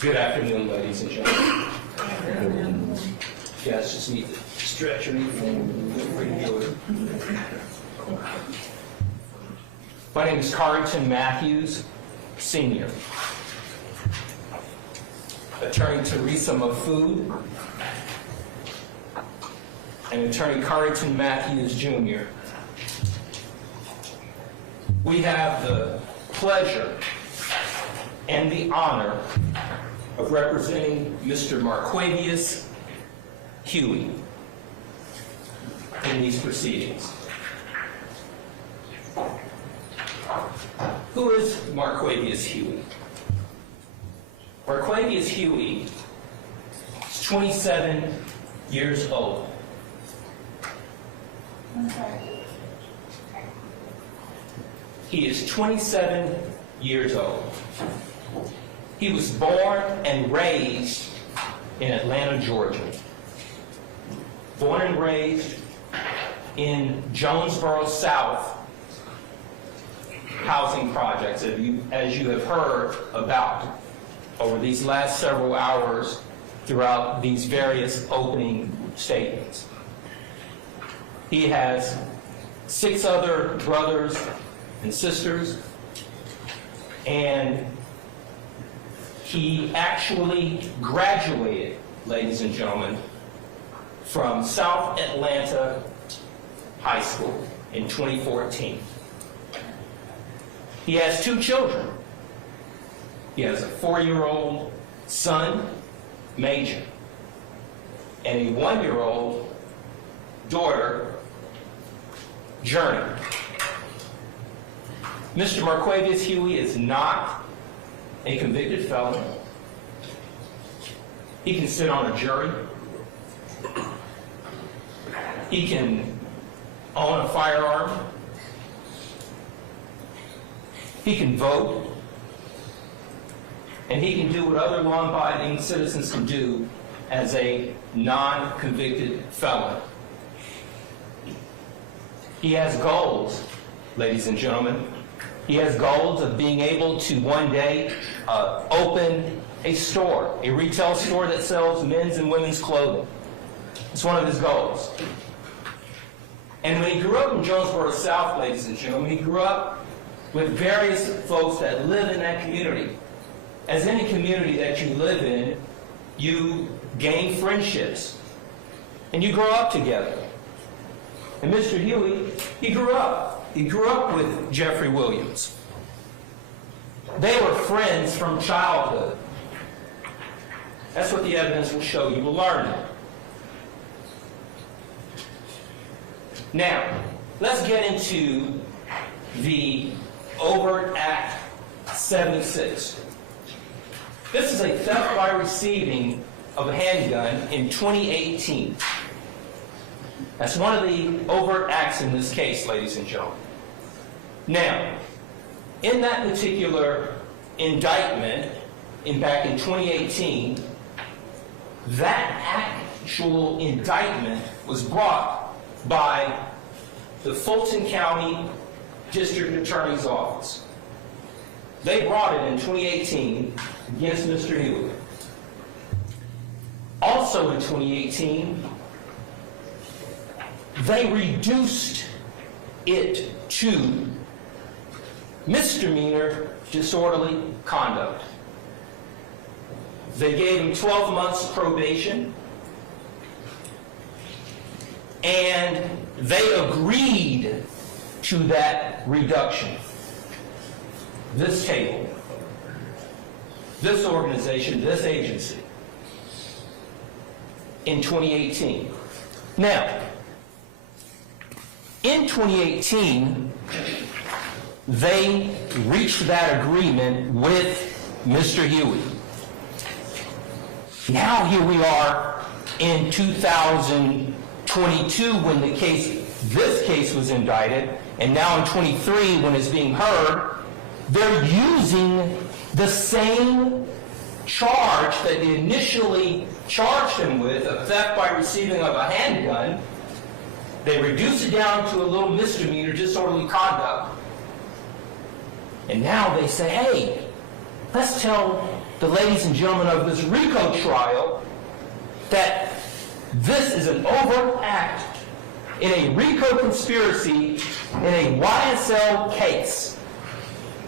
Good afternoon, ladies and gentlemen. You guys just need to stretch or anything. Feel free to do it. My name is Carrington Matthews, Sr. Attorney Teresa Mafood and Attorney Carrington Matthews, Jr. We have the pleasure and the honor of representing Mr. Marquavius Huey in these proceedings. Who is Marquavius Huey? Marquavius Huey is 27 years old. He is 27 years old. He was born and raised in Atlanta, Georgia. Born and raised in Jonesboro South housing projects, as you have heard about over these last several hours throughout these various opening statements. He has 6 other brothers and sisters, and he actually graduated, ladies and gentlemen, from South Atlanta High School in 2014. He has 2 children. He has a 4-year-old son, Major, and a 1-year-old daughter, Journey. Mr. Marquavius Huey is not a convicted felon. He can sit on a jury. He can own a firearm. He can vote. And he can do what other law-abiding citizens can do as a non-convicted felon. He has goals, ladies and gentlemen. He has goals of being able to one day open a store, a retail store that sells men's and women's clothing. It's one of his goals. And when he grew up in Jonesboro South, ladies and gentlemen, he grew up with various folks that live in that community. As any community that you live in, you gain friendships and you grow up together. And Mr. Huey, he grew up. He grew up with Jeffrey Williams. They were friends from childhood. That's what the evidence will show. You will learn it. Now, let's get into the Overt Act 76. This is a theft by receiving of a handgun in 2018. That's one of the overt acts in this case, ladies and gentlemen. Now, in that particular indictment, back in 2018, that actual indictment was brought by the Fulton County District Attorney's Office. They brought it in 2018 against Mr. Huey. Also in 2018, they reduced it to misdemeanor disorderly conduct. They gave him 12 months probation, and they agreed to that reduction. This table, this organization, this agency, in 2018. Now, in 2018, they reached that agreement with Mr. Huey. Now here we are in 2022 when this case was indicted, and now in 23 when it's being heard, they're using the same charge that they initially charged him with, of theft by receiving of a handgun. They reduce it down to a little misdemeanor, disorderly conduct. And now they say, hey, let's tell the ladies and gentlemen of this RICO trial that this is an overt act in a RICO conspiracy in a YSL case.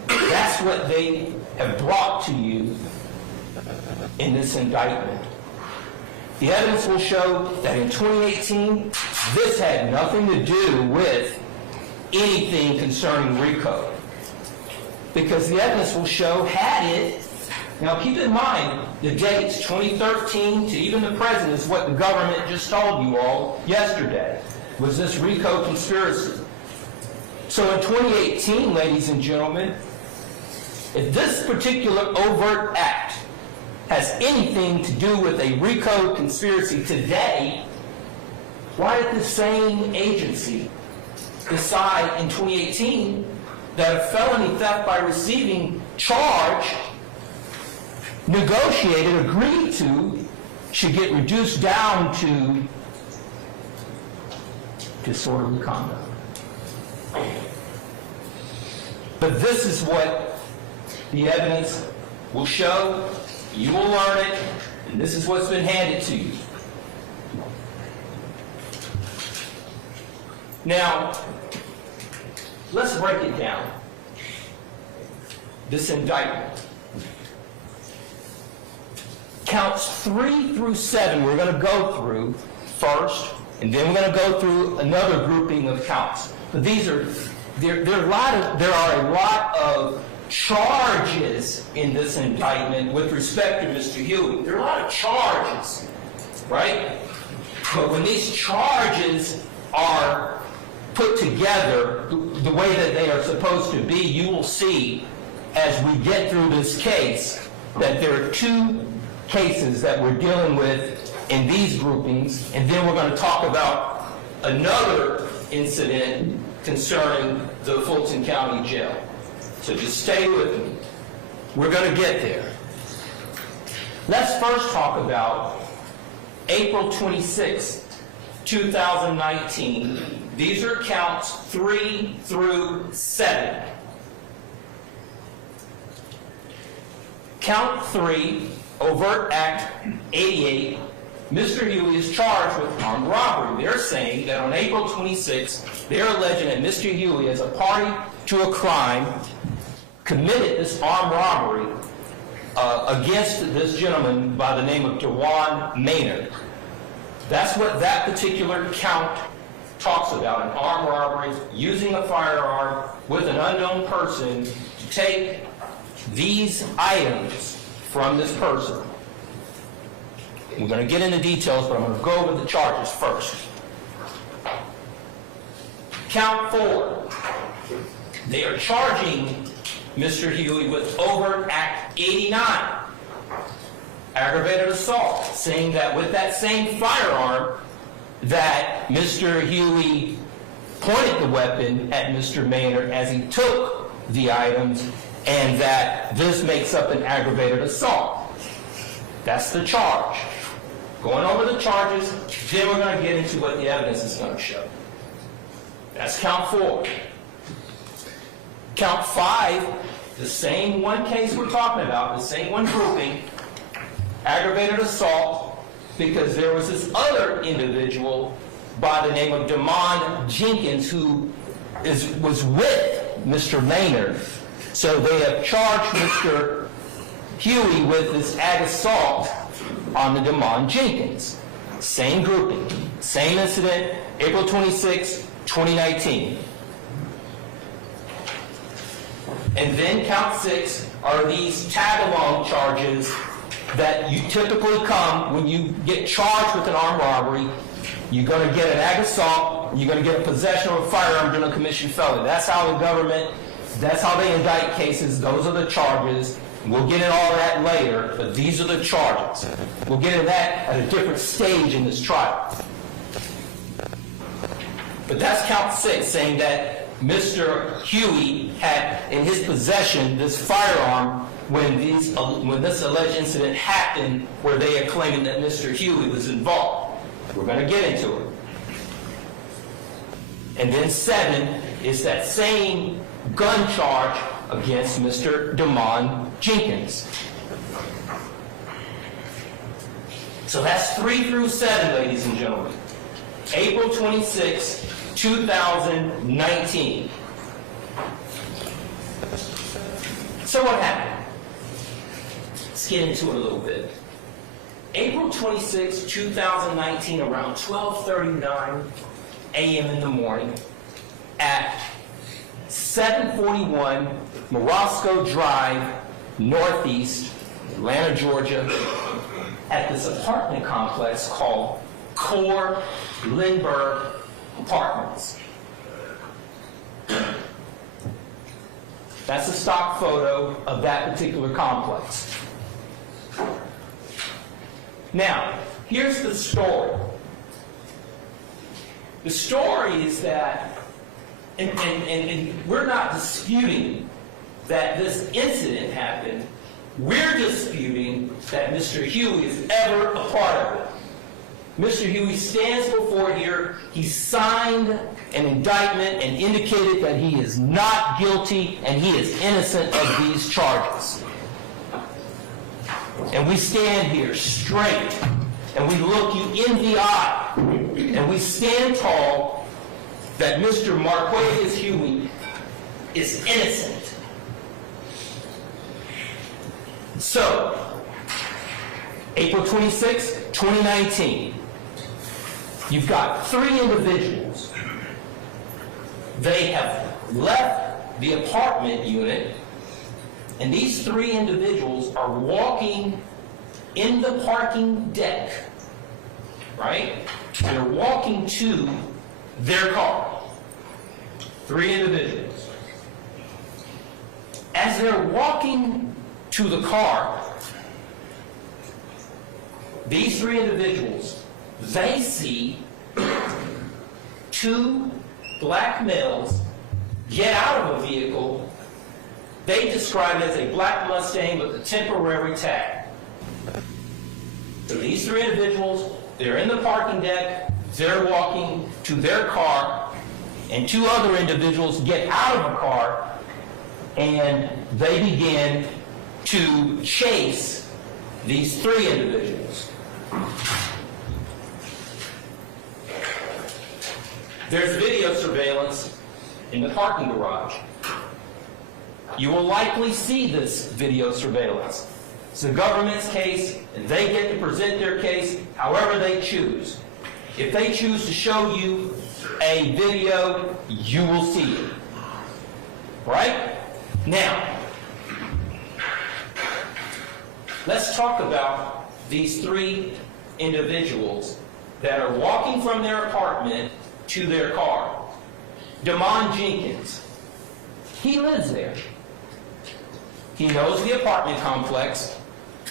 That's what they have brought to you in this indictment. The evidence will show that in 2018, this had nothing to do with anything concerning RICO. Because the evidence will show, had it, now keep in mind, the dates, 2013 to even the present, is what the government just told you all yesterday, was this RICO conspiracy. So in 2018, ladies and gentlemen, if this particular overt act has anything to do with a RICO conspiracy today, why did the same agency decide in 2018 that a felony theft by receiving charge negotiated, agreed to, should get reduced down to disorderly conduct? But this is what the evidence will show. You will learn it, and this is what's been handed to you. Now, let's break it down. This indictment. Counts 3 through 7 we're going to go through first, and then we're going to go through another grouping of counts. But these are, there are a lot of charges in this indictment with respect to Mr. Huey. There are a lot of charges, right? But when these charges are put together the way that they are supposed to be, you will see as we get through this case that there are 2 cases that we're dealing with in these groupings, and then we're going to talk about another incident concerning the Fulton County Jail. So just stay with me. We're going to get there. Let's first talk about April 26, 2019. These are counts 3 through 7. Count 3, Overt Act 88, Mr. Huey is charged with armed robbery. They're saying that on April 26, they're alleging that Mr. Huey, as a party to a crime, committed this armed robbery against this gentleman by the name of DeJuan Maynard. That's what that particular count talks about, an armed robbery, using a firearm with an unknown person to take these items from this person. We're going to get into details, but I'm going to go over the charges first. Count 4. They are charging Mr. Huey with Overt Act 89, aggravated assault, saying that with that same firearm that Mr. Huey pointed the weapon at Mr. Maynard as he took the items, and that this makes up an aggravated assault. That's the charge. Going over the charges, then we're going to get into what the evidence is going to show. That's count 4. Count 5, the same one case we're talking about, the same one grouping, aggravated assault, because there was this other individual by the name of Damon Jenkins who was with Mr. Maynard. So they have charged Mr. Huey with this ag assault on the Damon Jenkins. Same grouping, same incident, April 26, 2019. And then count 6 are these tag-along charges that you typically come when you get charged with an armed robbery. You're going to get an ag assault, you're going to get a possession of a firearm during a commission felony. That's how the government, that's how they indict cases. Those are the charges. We'll get into all that later, but these are the charges. We'll get into that at a different stage in this trial. But that's count 6, saying that Mr. Huey had in his possession this firearm when this alleged incident happened, where they are claiming that Mr. Huey was involved. We're going to get into it. And then 7 is that same gun charge against Mr. Damon Jenkins. So that's 3 through 7, ladies and gentlemen. April 26, 2019. So what happened? Let's get into it a little bit. April 26, 2019, around 12:39 a.m. in the morning, at 741 Morosco Drive, Northeast, Atlanta, Georgia, at this apartment complex called Core Lindbergh Apartments. That's a stock photo of that particular complex. Now, here's the story. The story is that, and we're not disputing that this incident happened. We're disputing that Mr. Huey is ever a part of it. Mr. Huey stands before here. He signed an indictment and indicated that he is not guilty and he is innocent of these charges. And we stand here straight and we look you in the eye and we stand tall that Mr. Marquavius Huey is innocent. So, April 26, 2019, you've got 3 individuals. They have left the apartment unit, and these 3 individuals are walking in the parking deck, right? They're walking to their car. 3 individuals. As they're walking to the car, these 3 individuals, they see 2 black males get out of a vehicle they describe it as a black Mustang with a temporary tag. So these 3 individuals, they're in the parking deck, they're walking to their car, and 2 other individuals get out of the car and they begin to chase these 3 individuals. There's video surveillance in the parking garage. You will likely see this video surveillance. It's the government's case, and they get to present their case however they choose. If they choose to show you a video, you will see it. Right? Now, let's talk about these 3 individuals that are walking from their apartment to their car. Damon Jenkins, he lives there. He knows the apartment complex.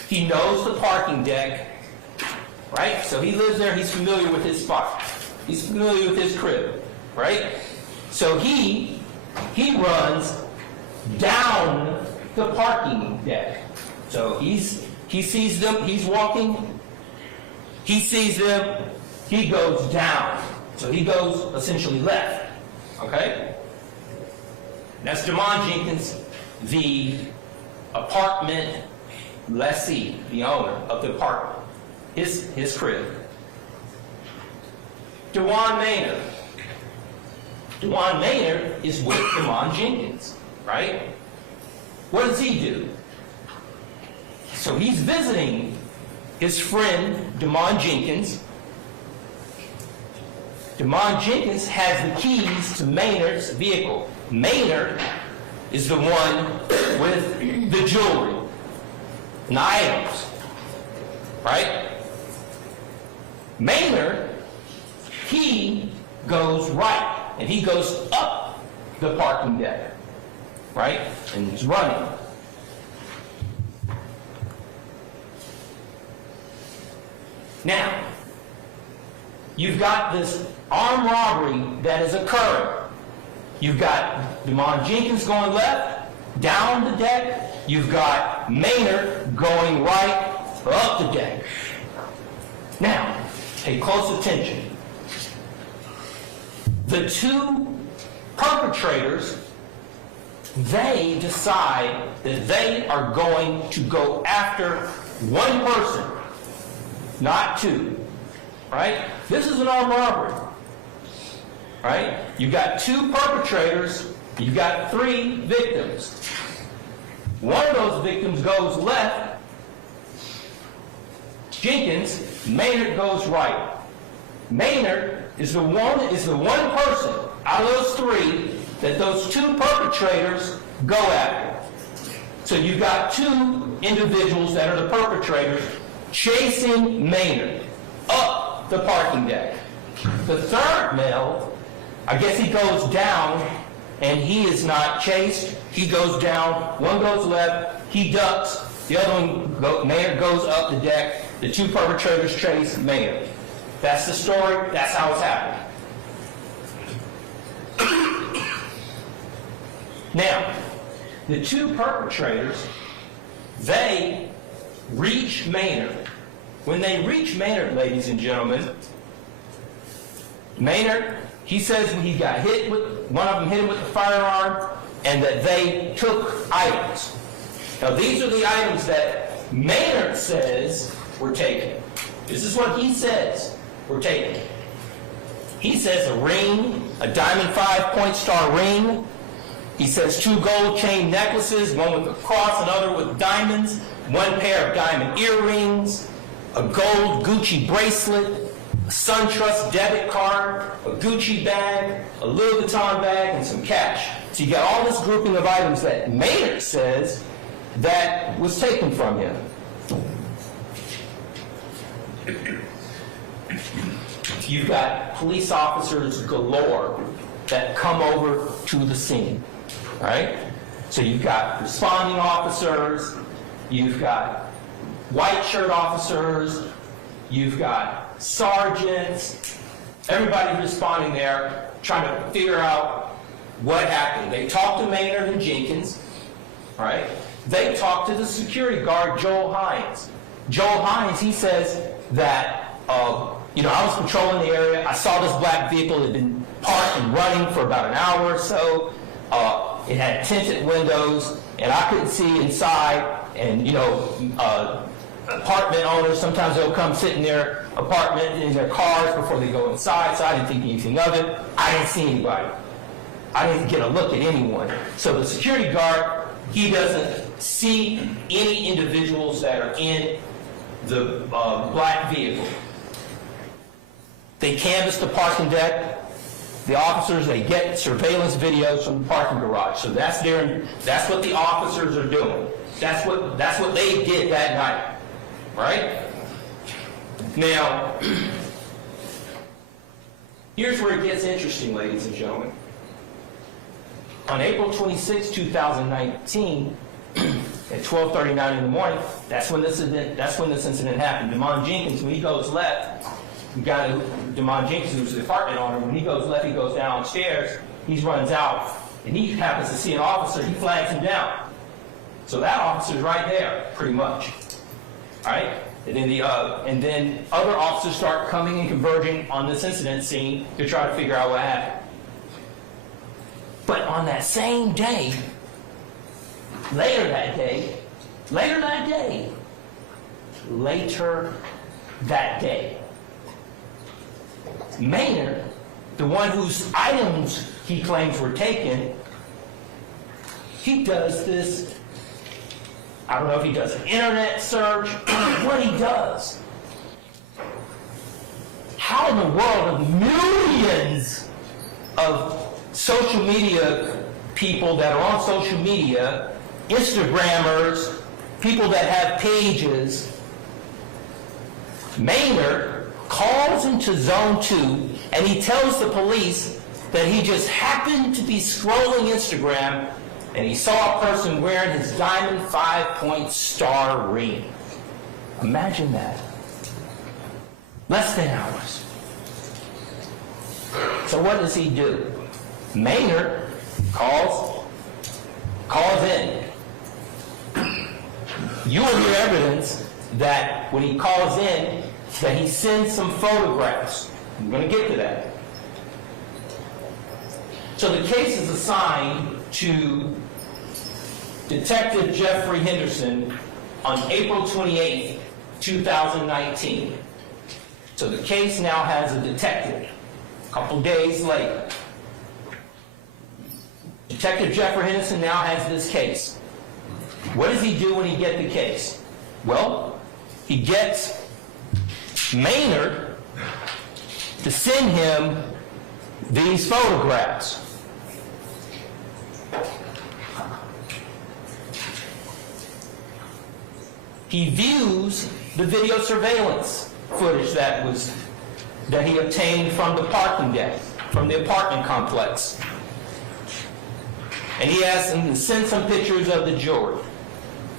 He knows the parking deck, right? So he lives there. He's familiar with his spot. He's familiar with his crib, right? So he runs down the parking deck. So he sees them. He's walking. He sees them. He goes down. So he goes essentially left. Okay? That's Damon Jenkins, the apartment lessee, the owner of the apartment, his crib. Dewan Maynard. Dewan Maynard is with Damon Jenkins, right? What does he do? So he's visiting his friend Damon Jenkins. Damon Jenkins has the keys to Maynard's vehicle. Maynard is the one with the jewelry and the items, right? Maynard, he goes right, and he goes up the parking deck, right? And he's running. Now, you've got this armed robbery that is occurring. You've got Damon Jenkins going left, down the deck. You've got Maynard going right, up the deck. Now, pay close attention. The 2 perpetrators, they decide that they are going to go after one person. not 2. Right? This is an armed robbery. Right? You've got 2 perpetrators, you've got 3 victims. One of those victims goes left, Jenkins, Maynard goes right. Maynard is the one person out of those 3 that those 2 perpetrators go after. So you've got 2 individuals that are the perpetrators chasing Maynard up the parking deck. The third male, I guess he goes down, and he is not chased. He goes down, one goes left, he ducks, the other one, Maynard goes up the deck, the 2 perpetrators chase Maynard. That's the story, that's how it's happening. Now, the 2 perpetrators, they reach Maynard. When they reach Maynard, ladies and gentlemen, Maynard, he says when he got hit with, one of them hit him with the firearm, and that they took items. Now these are the items that Maynard says were taken. This is what he says were taken. He says a ring, a diamond 5-point star ring. He says 2 gold chain necklaces, one with a cross, another with diamonds, 1 pair of diamond earrings, a gold Gucci bracelet, a SunTrust debit card, a Gucci bag, a Louis Vuitton bag, and some cash. So you got all this grouping of items that Maynard says that was taken from him. You've got police officers galore that come over to the scene, right? So you've got responding officers, you've got white shirt officers, you've got sergeants, everybody responding there, trying to figure out what happened. They talked to Maynard and Jenkins, right? They talked to the security guard, Joel Hines. Joel Hines, he says that, I was patrolling the area, I saw this black vehicle that had been parked and running for about an hour or so. It had tinted windows, and I couldn't see inside, and, apartment owners, sometimes they'll come sit in their apartment, in their cars before they go inside, so I didn't think anything of it. I didn't see anybody. I didn't get a look at anyone. So the security guard, he doesn't see any individuals that are in the black vehicle. They canvass the parking deck. The officers, they get surveillance videos from the parking garage. So that's what the officers are doing. That's what they did that night, right? Now, here's where it gets interesting, ladies and gentlemen. On April 26, 2019, at 12:39 in the morning, that's when this incident happened. Demond Jenkins, when he goes left, Demond Jenkins, who's the apartment owner, when he goes left, he goes downstairs, he runs out, and he happens to see an officer, he flags him down. So that officer's right there, pretty much. All right? And then other officers start coming and converging on this incident scene to try to figure out what happened. But on that same day, later that day, Maynard, the one whose items he claims were taken, he does this, I don't know if he does an internet search, what he does. How in the world of millions of social media people that are on social media, Instagrammers, people that have pages, Maynard calls into Zone 2 and he tells the police that he just happened to be scrolling Instagram and he saw a person wearing his diamond 5-point star ring. Imagine that. Less than hours. So what does he do? Maynard calls in. You will hear evidence that when he calls in, that he sends some photographs. I'm going to get to that. So the case is assigned to Detective Jeffrey Henderson on April 28, 2019. So the case now has a detective. A couple days later, Detective Jeffrey Henderson now has this case. What does he do when he gets the case? Well, he gets Maynard to send him these photographs. He views the video surveillance footage that he obtained from the parking deck, from the apartment complex. And he asks him to send some pictures of the jewelry.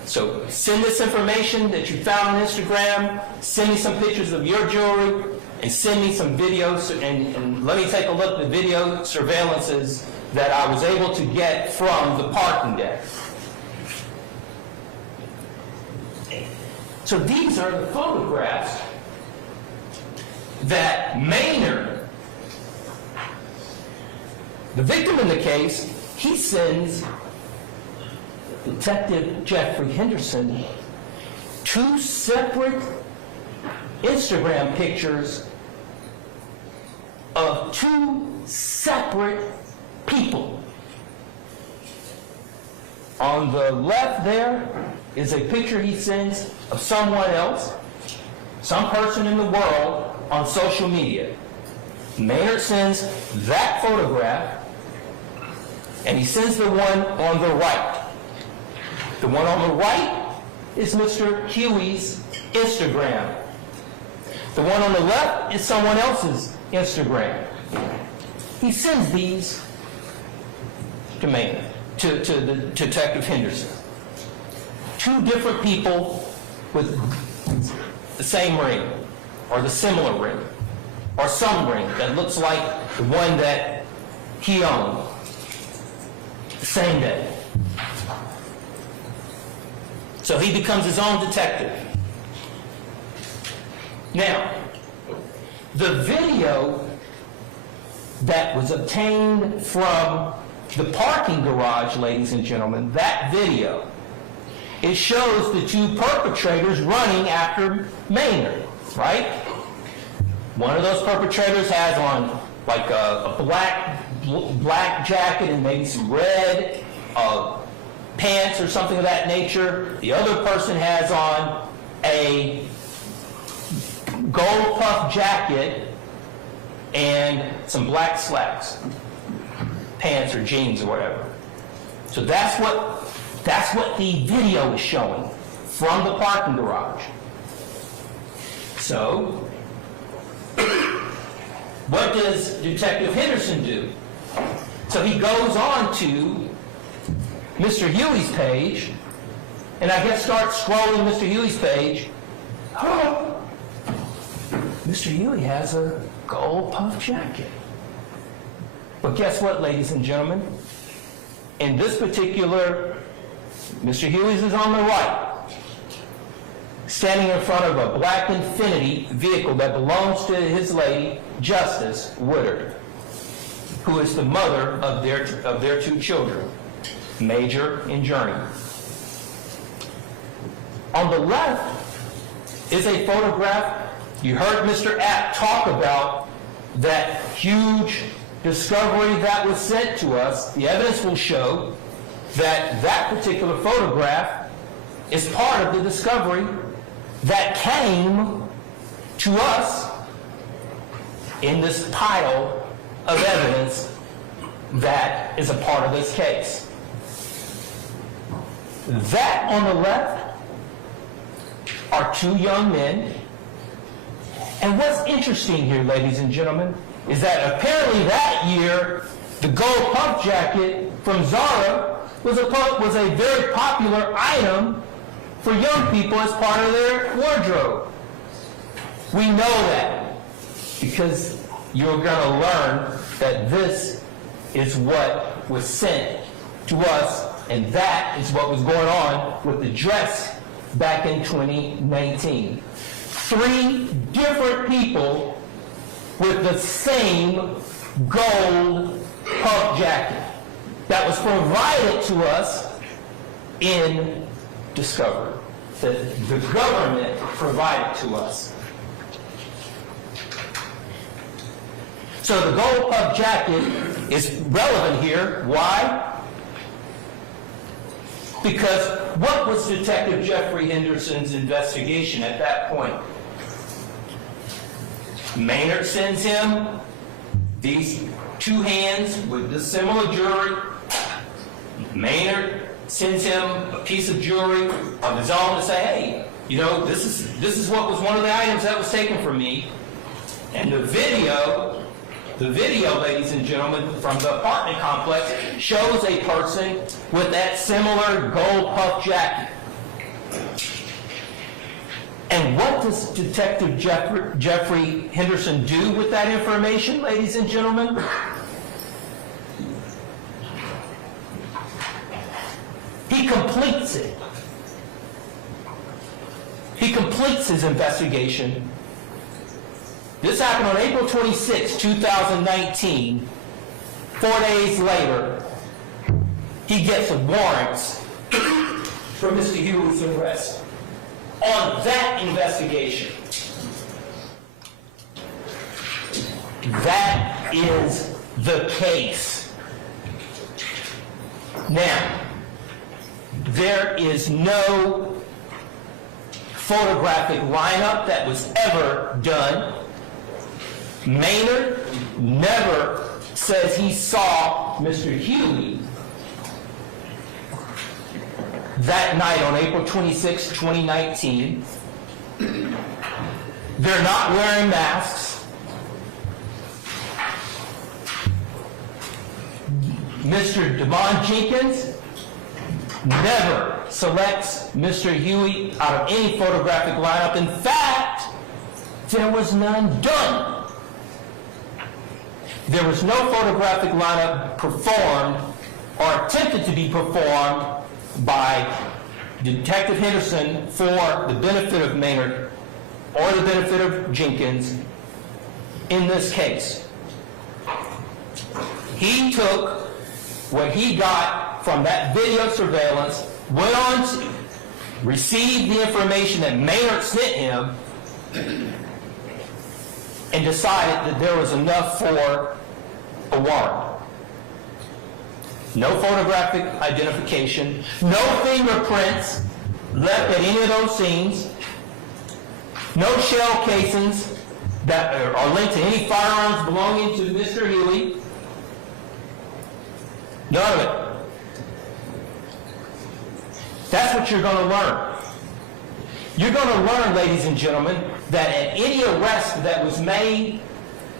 So send this information that you found on Instagram, send me some pictures of your jewelry, and send me some videos, and let me take a look at the video surveillances that I was able to get from the parking deck. So these are the photographs that Maynard, the victim in the case, he sends Detective Jeffrey Henderson 2 separate Instagram pictures of 2 separate people. On the left there is a picture he sends of someone else, some person in the world on social media. Maynard sends that photograph, and he sends the one on the right. The one on the right is Mr. Huey's Instagram. The one on the left is someone else's Instagram. He sends these to Maynard, to the Detective Henderson. 2 different people with the same ring, or the similar ring, or some ring that looks like the one that he owned the same day. So he becomes his own detective. Now, the video that was obtained from the parking garage, ladies and gentlemen, that video, it shows the 2 perpetrators running after Maynard, right? One of those perpetrators has on like a black jacket and maybe some red pants or something of that nature. The other person has on a gold puff jacket and some black slacks, pants or jeans or whatever. So that's what the video is showing from the parking garage. So, what does Detective Henderson do? So he goes on to Mr. Huey's page, and I guess starts scrolling Mr. Huey's page. Oh, Mr. Huey has a gold puff jacket. But guess what, ladies and gentlemen? In this particular, Mr. Huey's is on the right, standing in front of a black Infiniti vehicle that belongs to his lady, Justice Woodard, who is the mother of their 2 children, Major and Journey. On the left is a photograph. You heard Mr. App talk about that huge discovery that was sent to us. The evidence will show that that particular photograph is part of the discovery that came to us in this pile of evidence that is a part of this case. That on the left are 2 young men. And what's interesting here, ladies and gentlemen, is that apparently that year, the gold puff jacket from Zara was a very popular item for young people as part of their wardrobe. We know that because you're going to learn that this is what was sent to us, and that is what was going on with the dress back in 2019. 3 different people with the same gold puff jacket that was provided to us in discovery, that the government provided to us. So the gold puff jacket is relevant here. Why? Because what was Detective Jeffrey Henderson's investigation at that point? Maynard sends him these two hands with the similar jewelry. Maynard sends him a piece of jewelry of his own to say, hey, you know, this is what was one of the items that was taken from me. And the video, ladies and gentlemen, from the apartment complex shows a person with that similar gold puff jacket. And what does Detective Jeffrey Henderson do with that information, ladies and gentlemen? He completes it. He completes his investigation. This happened on April 26, 2019. 4 days later, he gets warrants for Mr. Huey's arrest on that investigation. That is the case. Now, there is no photographic lineup that was ever done. Maynard never says he saw Mr. Huey that night on April 26, 2019. They're not wearing masks. Mr. Devon Jenkins never selects Mr. Huey out of any photographic lineup. In fact, there was none done. There was no photographic lineup performed or attempted to be performed by Detective Henderson for the benefit of Maynard or the benefit of Jenkins in this case. He took what he got from that video surveillance, went on to receive the information that Maynard sent him, and decided that there was enough for a warrant. No photographic identification, no fingerprints left at any of those scenes, no shell casings that are linked to any firearms belonging to Mr. Huey. None of it. That's what you're going to learn. You're going to learn, ladies and gentlemen, that at any arrest that was made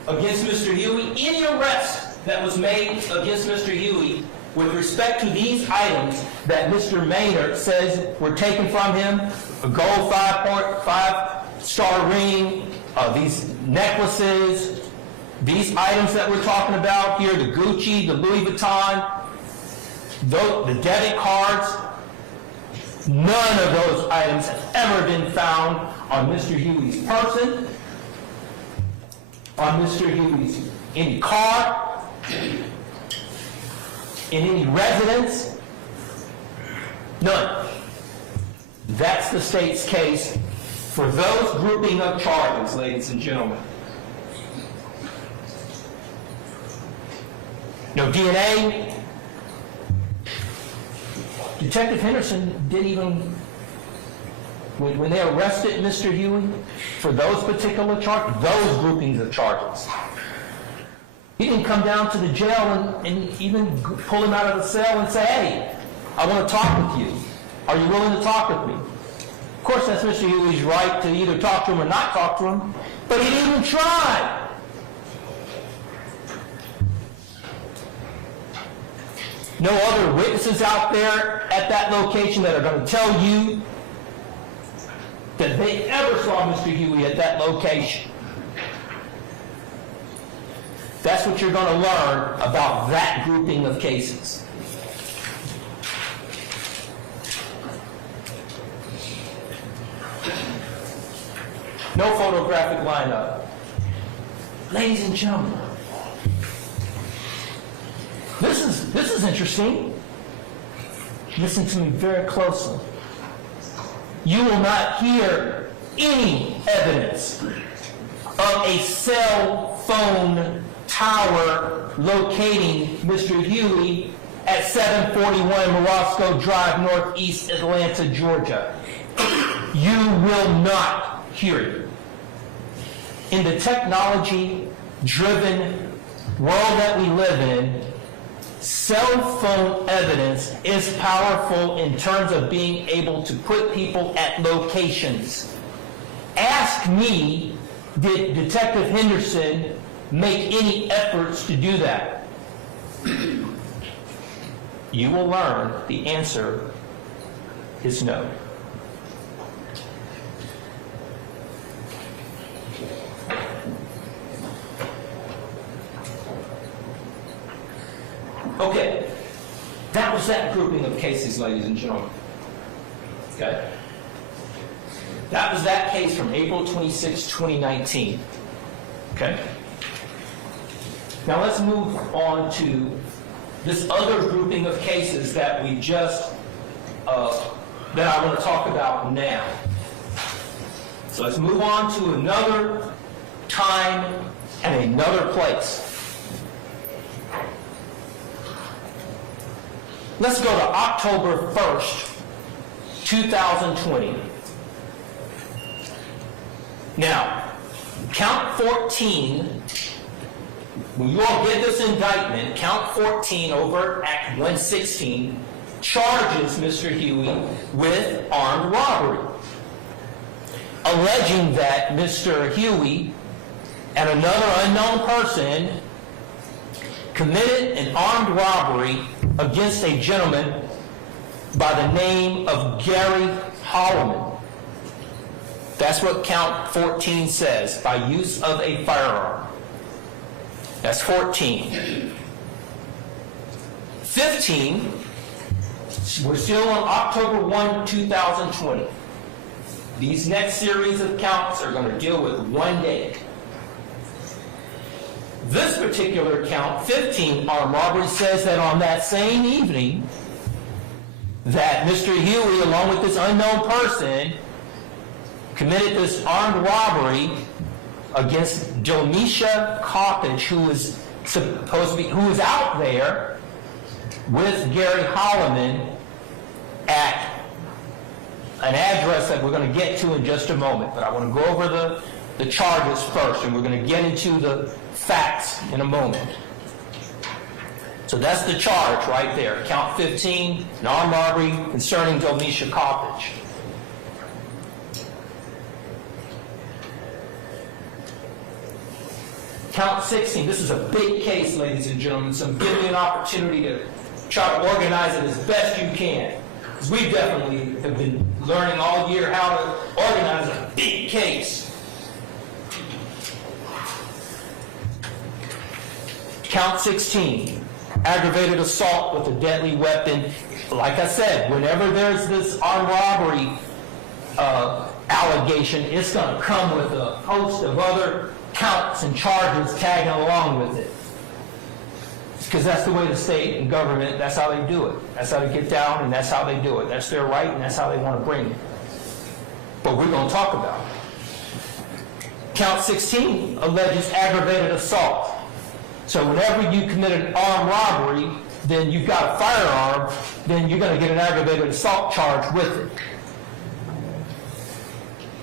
against Mr. Huey, any arrest that was made against Mr. Huey with respect to these items that Mr. Maynard says were taken from him, a gold 5.5-star ring, these necklaces, these items that we're talking about here, the Gucci, the Louis Vuitton, the debit cards, none of those items have ever been found on Mr. Huey's person, on Mr. Huey's any car, in any residence. None. That's the state's case for those grouping of charges, ladies and gentlemen. No DNA. Detective Henderson didn't even, when they arrested Mr. Huey for those particular charges, those groupings of charges, he didn't come down to the jail and even pull him out of the cell and say, hey, I want to talk with you. Are you willing to talk with me? Of course, that's Mr. Huey's right to either talk to him or not talk to him, but he didn't even try. No other witnesses out there at that location that are going to tell you that they ever saw Mr. Huey at that location. That's what you're going to learn about that grouping of cases. No photographic lineup. Ladies and gentlemen, this is interesting. Listen to me very closely. You will not hear any evidence of a cell phone tower locating Mr. Huey at 741 Morosco Drive, Northeast Atlanta, Georgia. You will not hear it. In the technology-driven world that we live in, cell phone evidence is powerful in terms of being able to put people at locations. Ask me, did Detective Henderson make any efforts to do that? You will learn the answer is no. Okay, that was that grouping of cases, ladies and gentlemen. Okay? That was that case from April 26, 2019. Okay? Now let's move on to this other grouping of cases that we just, that I want to talk about now. So let's move on to another time and another place. Let's go to October 1st, 2020. Now, count 14, when you all get this indictment, count 14, Overt Act 116, charges Mr. Huey with armed robbery, alleging that Mr. Huey and another unknown person committed an armed robbery against a gentleman by the name of Gary Holloman. That's what count 14 says, by use of a firearm. That's 14. 15, we're still on October 1, 2020. These next series of counts are going to deal with one day. This particular count, 15, armed robbery, says that on that same evening that Mr. Huey, along with this unknown person, committed this armed robbery against Domisha Coppage, who is out there with Gary Holloman at an address that we're going to get to in just a moment. But I want to go over the charges first, and we're going to get into the facts in a moment. So that's the charge right there. Count 15, an armed robbery concerning Domisha Coppage. Count 16, this is a big case, ladies and gentlemen, so I'm giving you an opportunity to try to organize it as best you can. Because we definitely have been learning all year how to organize a big case. Count 16, aggravated assault with a deadly weapon. Like I said, whenever there's this armed robbery allegation, it's going to come with a host of other counts and charges tagging along with it. Because that's the way the state and government, that's how they do it. That's how they get down, and that's how they do it. That's their right, and that's how they want to bring it. But we're going to talk about it. Count 16 alleges aggravated assault. So whenever you commit an armed robbery, then you've got a firearm, then you're going to get an aggravated assault charge with it.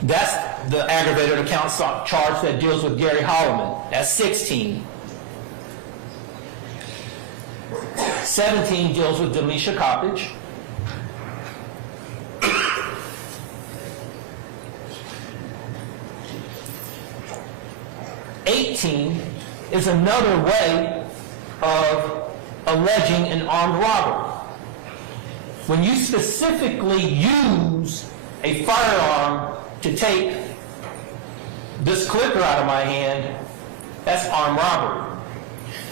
That's the aggravated account charge that deals with Gary Holloman. That's 16. 17 deals with Domisha Coppage. 18 is another way of alleging an armed robbery. When you specifically use a firearm to take this clicker out of my hand, that's armed robbery.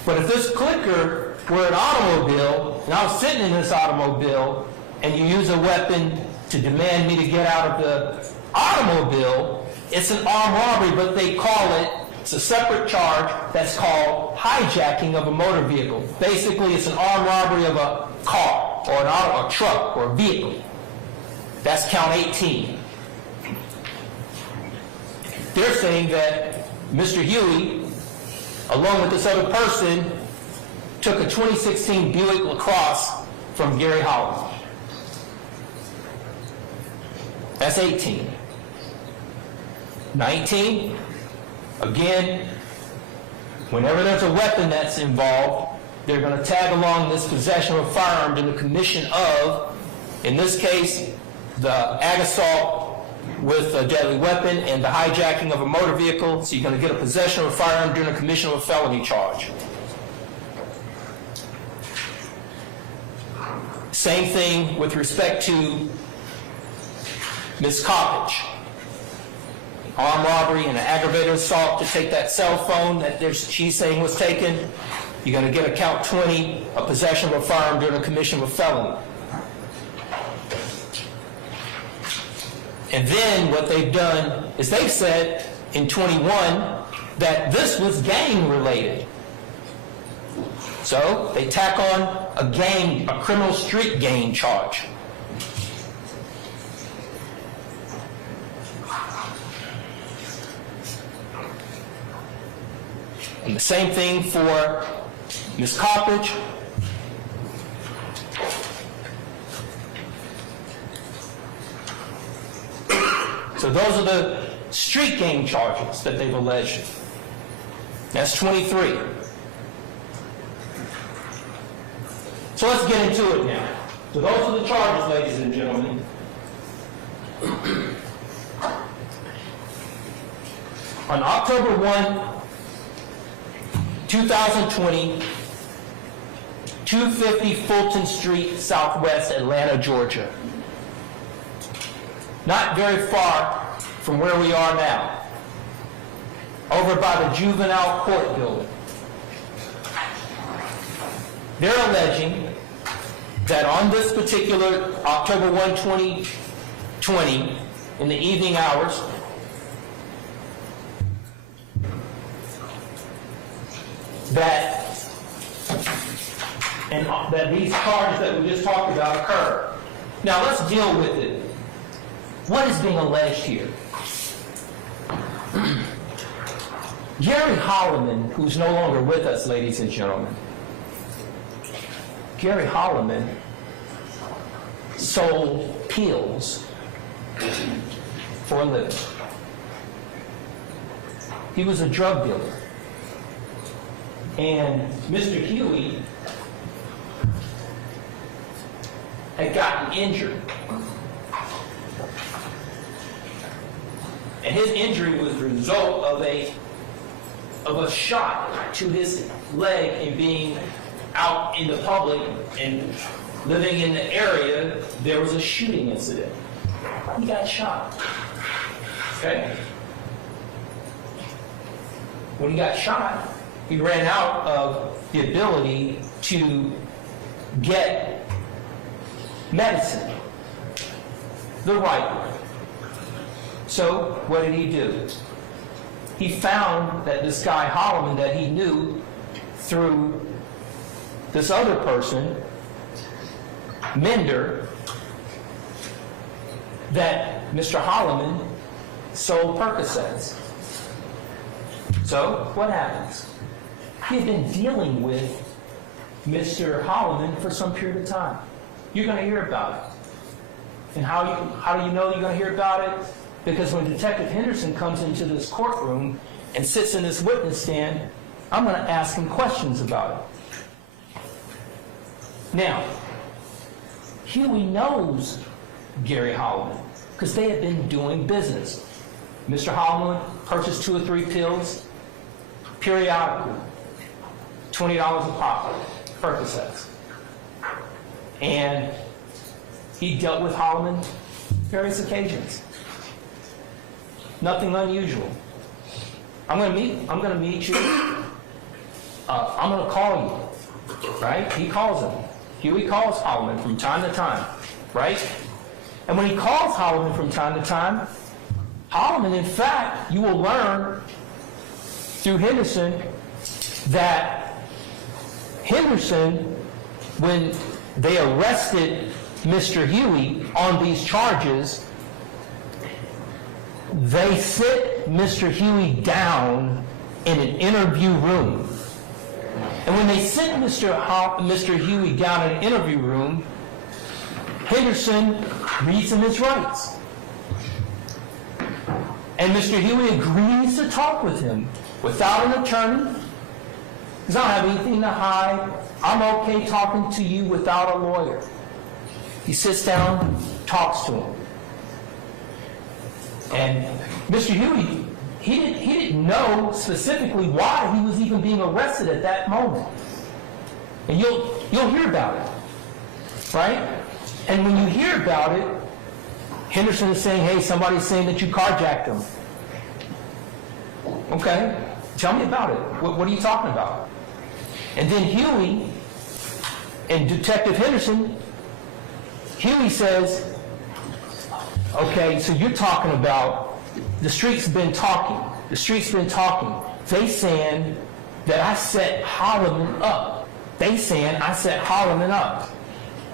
But if this clicker were an automobile, and I was sitting in this automobile, and you use a weapon to demand me to get out of the automobile, it's an armed robbery, but they call it, it's a separate charge that's called hijacking of a motor vehicle. Basically, it's an armed robbery of a car, or an auto, a truck, or a vehicle. That's count 18. They're saying that Mr. Huey along with this other person, took a 2016 Buick LaCrosse from Gary Holland. That's 18. 19, again, whenever there's a weapon that's involved, they're going to tag along this possession of a firearm in the commission of, in this case, the ag assault with a deadly weapon and the hijacking of a motor vehicle. So you're going to get a possession of a firearm during the commission of a felony charge. Same thing with respect to Ms. Coppage. Armed robbery and an aggravated assault to take that cell phone that she's saying was taken. You're going to get a count 20, a possession of a firearm during the commission of a felony. And then what they've done is they've said in 21 that this was gang related. So they tack on a criminal street gang charge. And the same thing for Ms. Coppage. So those are the street gang charges that they've alleged. That's 23. So let's get into it now. So those are the charges, ladies and gentlemen. On October 1, 2020, 250 Fulton Street, Southwest Atlanta, Georgia. Not very far from where we are now, over by the juvenile court building. They're alleging that on this particular October 1, 2020, in the evening hours, that these charges that we just talked about occur. Now let's deal with it. What is being alleged here? Gary Holloman, who's no longer with us, ladies and gentlemen, Gary Holloman sold pills for a living. He was a drug dealer. And Mr. Huey had gotten injured. And his injury was the result of a shot to his leg and being out in the public and living in the area. There was a shooting incident. He got shot. Okay? When he got shot, he ran out of the ability to get medicine the right way. So what did he do? He found that this guy Holloman that he knew through this other person, Mender, that Mr. Holloman sold Percocets. So what happens? He had been dealing with Mr. Holloman for some period of time. You're going to hear about it. And how do you know you're going to hear about it? Because when Detective Henderson comes into this courtroom and sits in this witness stand, I'm going to ask him questions about it. Now, Huey knows Gary Holloman because they had been doing business. Mr. Holloman purchased 2 or 3 pills periodically, $20 a pop, Percocets. And he dealt with Holloman various occasions. Nothing unusual. I'm going to meet you. I'm going to call you, right? He calls him. Huey calls Holloman from time to time, right? And when he calls Holloman from time to time, Holloman, in fact, you will learn through Henderson that Henderson, when they arrested Mr. Huey on these charges, they sit Mr. Huey down in an interview room. And when they sent Mr. Huey down in an interview room, Henderson reads him his rights. And Mr. Huey agrees to talk with him without an attorney. Because I don't have anything to hide. I'm okay talking to you without a lawyer. He sits down, talks to him. And Mr. Huey, he didn't know specifically why he was even being arrested at that moment. And you'll hear about it, right? And when you hear about it, Henderson is saying, hey, somebody's saying that you carjacked him. Okay, tell me about it. What are you talking about? And then Huey and Detective Henderson, Huey says, okay, so you're talking about the streets been talking. The streets been talking. They saying that I set Holloman up. They saying I set Holloman up.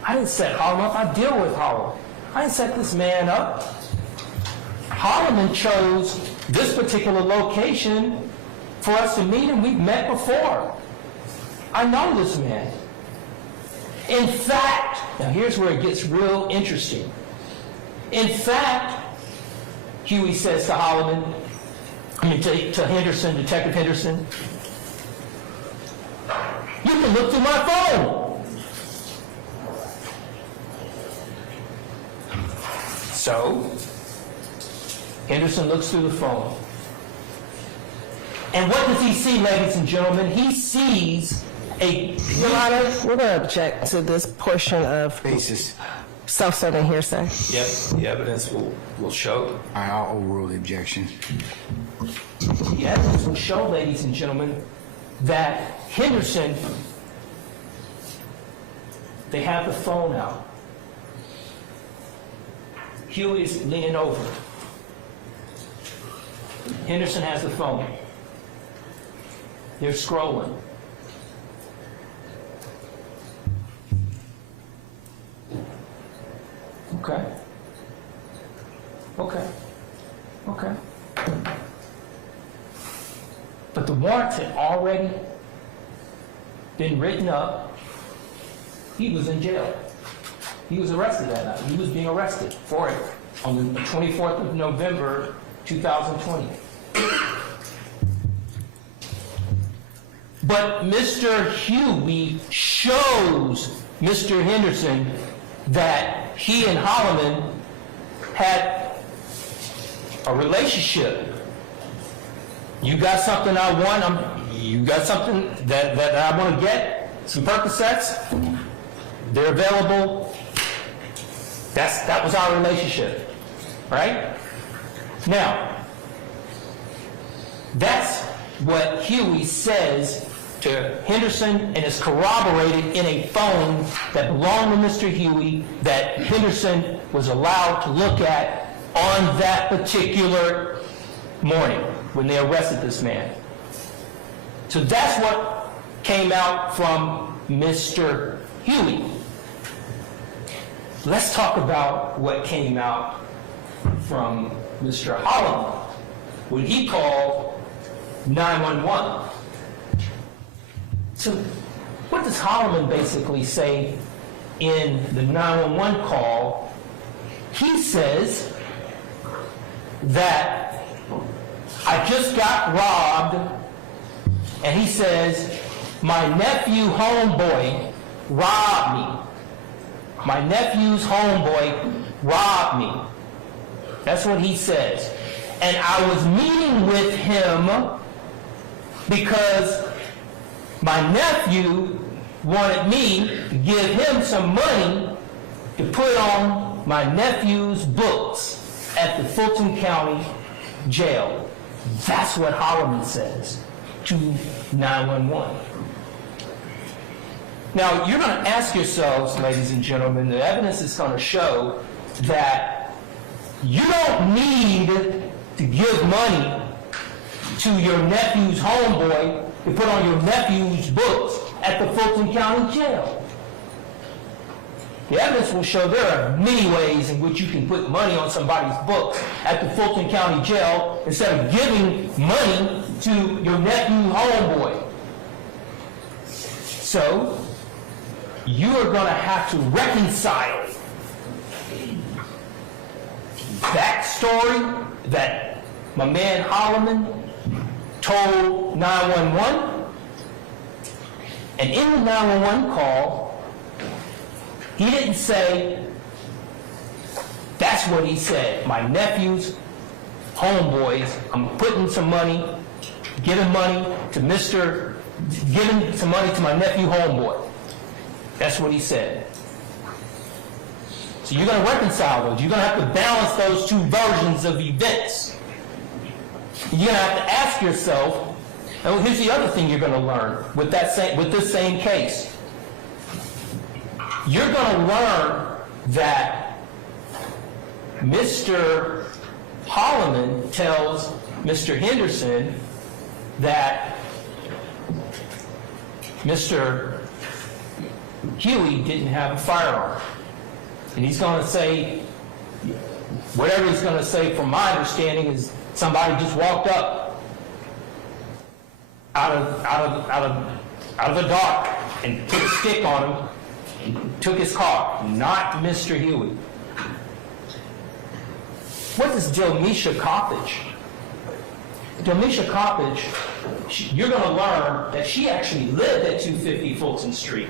I didn't set Holloman up. I deal with Holloman. I didn't set this man up. Holloman chose this particular location for us to meet, and we've met before. I know this man. In fact, now here's where it gets real interesting. In fact, Huey says to to Henderson, Detective Henderson, you can look through my phone. So, Henderson looks through the phone. And what does he see, ladies and gentlemen? He sees Your Honor, we're going to object to this portion of Basis. self-serving hearsay. Yep, the evidence will show. I'll overrule the objection. The evidence will show, ladies and gentlemen, that Henderson, they have the phone out. Huey is leaning over. Henderson has the phone. They're scrolling. Okay. But the warrants had already been written up. He was in jail. He was arrested that night. He was being arrested for it on the 24th of November, 2020. But Mr. Huey shows Mr. Henderson that he and Holloman had a relationship. You got something I want, you got something that I want to get, some Percocets, they're available. That was our relationship, right? Now, that's what Huey says to Henderson, and is corroborated in a phone that belonged to Mr. Huey that Henderson was allowed to look at on that particular morning when they arrested this man. So that's what came out from Mr. Huey. Let's talk about what came out from Mr. Holloman when he called 911. So what does Holloman basically say in the 911 call? He says that I just got robbed, and he says my nephew homeboy robbed me. My nephew's homeboy robbed me. That's what he says. And I was meeting with him because my nephew wanted me to give him some money to put on my nephew's books at the Fulton County Jail. That's what Holloman says to 911. Now, you're going to ask yourselves, ladies and gentlemen, the evidence is going to show that you don't need to give money to your nephew's homeboy to put on your nephew's books at the Fulton County Jail. The evidence will show there are many ways in which you can put money on somebody's books at the Fulton County Jail instead of giving money to your nephew homeboy. So, you are going to have to reconcile that story that my man Holloman told 911. And in the 911 call, he didn't say, that's what he said, my nephew's homeboys, I'm putting some money, giving money to giving some money to my nephew homeboy. That's what he said. So you're going to reconcile those. You're going to have to balance those two versions of events. You're going to have to ask yourself, and here's the other thing you're going to learn with this same case. You're going to learn that Mr. Holloman tells Mr. Henderson that Mr. Huey didn't have a firearm. And he's going to say, whatever he's going to say from my understanding is somebody just walked up out of the dark and put a stick on him and took his car, not Mr. Huey. What is Delmisha Coppage? Delmisha Coppage, you're going to learn that she actually lived at 250 Fulton Street,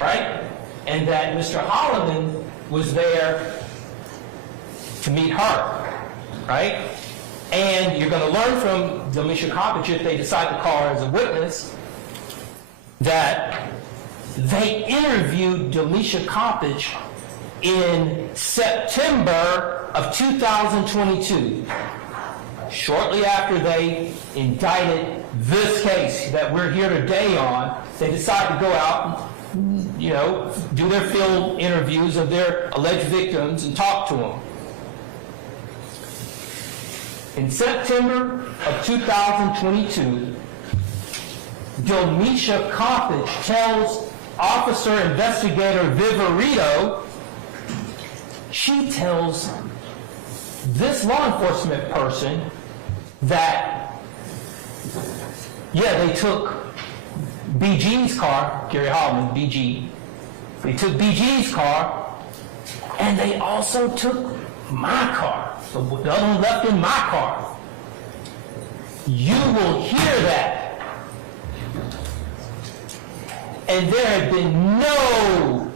right? And that Mr. Holloman was there to meet her, right? And you're going to learn from Delmisha Coppage, if they decide to call her as a witness, that they interviewed Delmisha Coppage in September of 2022. Shortly after they indicted this case that we're here today on, they decided to go out and, do their field interviews of their alleged victims and talk to them. In September of 2022, Delmisha Coppage tells Officer Investigator Viverito, she tells this law enforcement person that, they took BG's car, Gary Holloman, BG. They took BG's car, and they also took my car, the other one left in my car. You will hear that. And there had been no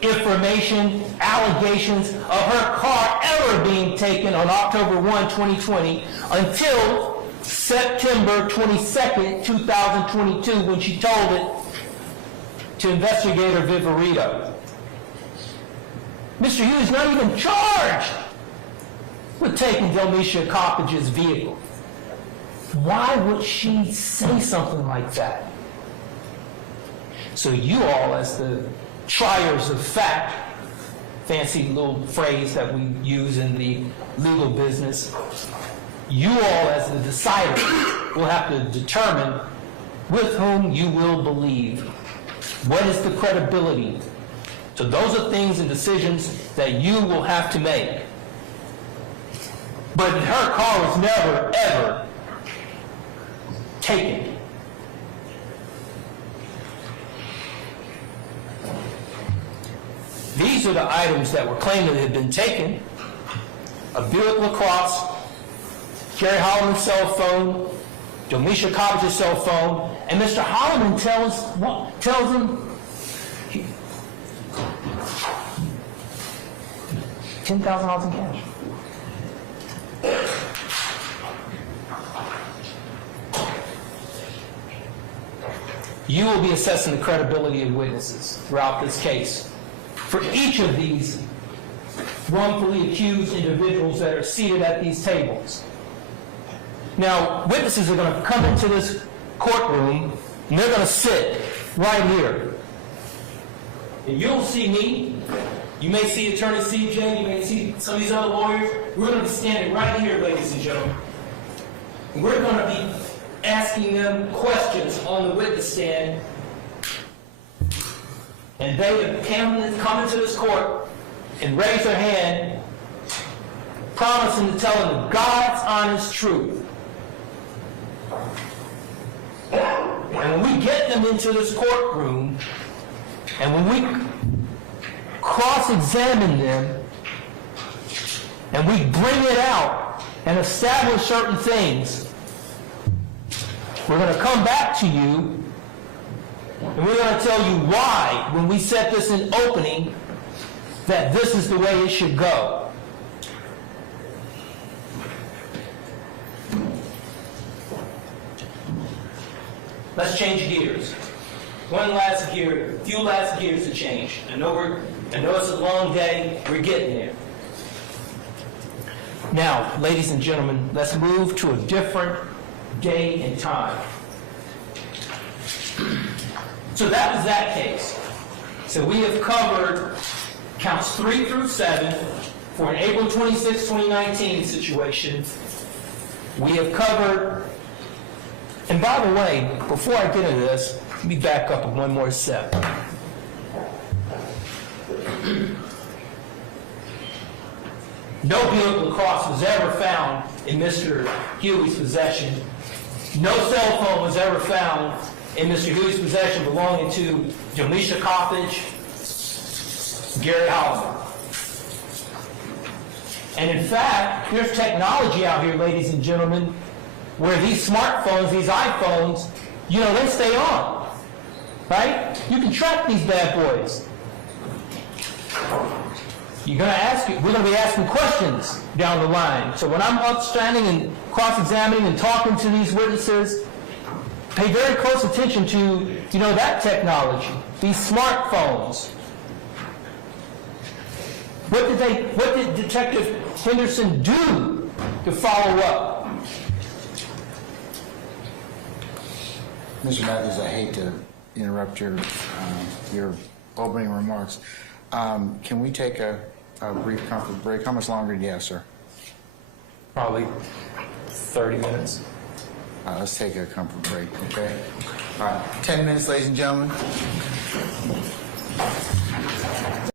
information, allegations of her car ever being taken on October 1, 2020 until September 22nd, 2022, when she told it to Investigator Viverito. Mr. Hughes not even charged with taking Delmisha Coppage's vehicle. Why would she say something like that? So you all, as the triers of fact, fancy little phrase that we use in the legal business, you all, as the deciders, will have to determine with whom you will believe. What is the credibility? So those are things and decisions that you will have to make. But her car was never, ever taken. These are the items that were claimed that had been taken: a Buick LaCrosse, Gary Holloman's cell phone, Delmisha Coppage's cell phone, and Mr. Holloman tells him $10,000 in cash. You will be assessing the credibility of witnesses throughout this case. For each of these wrongfully accused individuals that are seated at these tables. Now, witnesses are going to come into this courtroom, and they're going to sit right here. And you'll see me. You may see Attorney CJ. You may see some of these other lawyers. We're going to be standing right here, ladies and gentlemen. And we're going to be asking them questions on the witness stand. And they have come into this court and raised their hand, promising to tell them God's honest truth. And when we get them into this courtroom, and when we cross-examine them, and we bring it out and establish certain things, we're going to come back to you, and we're going to tell you why, when we set this in opening, that this is the way it should go. Let's change gears. One last gear, a few last gears to change. I know it's a long day. We're getting there. Now, ladies and gentlemen, let's move to a different day and time. So that was that case. So we have covered counts 3 through 7 for an April 26, 2019 situation. We have covered, and by the way, before I get into this, let me back up one more step. No vehicle cross was ever found in Mr. Huey's possession. No cell phone was ever found in Mr. Huey's possession belonging to Jamisha Coppage, Gary Holliman. And in fact, there's technology out here, ladies and gentlemen, where these smartphones, these iPhones, they stay on, right? You can track these bad boys. We're going to be asking questions down the line. So when I'm upstanding and cross-examining and talking to these witnesses, pay very close attention to, that technology, these smartphones. What did Detective Henderson do to follow up? Mr. Matthews, I hate to interrupt your opening remarks. Can we take a brief comfort break? How much longer do you have, sir? Probably 30 minutes. Let's take a comfort break, okay? All right, 10 minutes, ladies and gentlemen.